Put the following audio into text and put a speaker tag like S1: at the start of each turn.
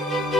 S1: thank you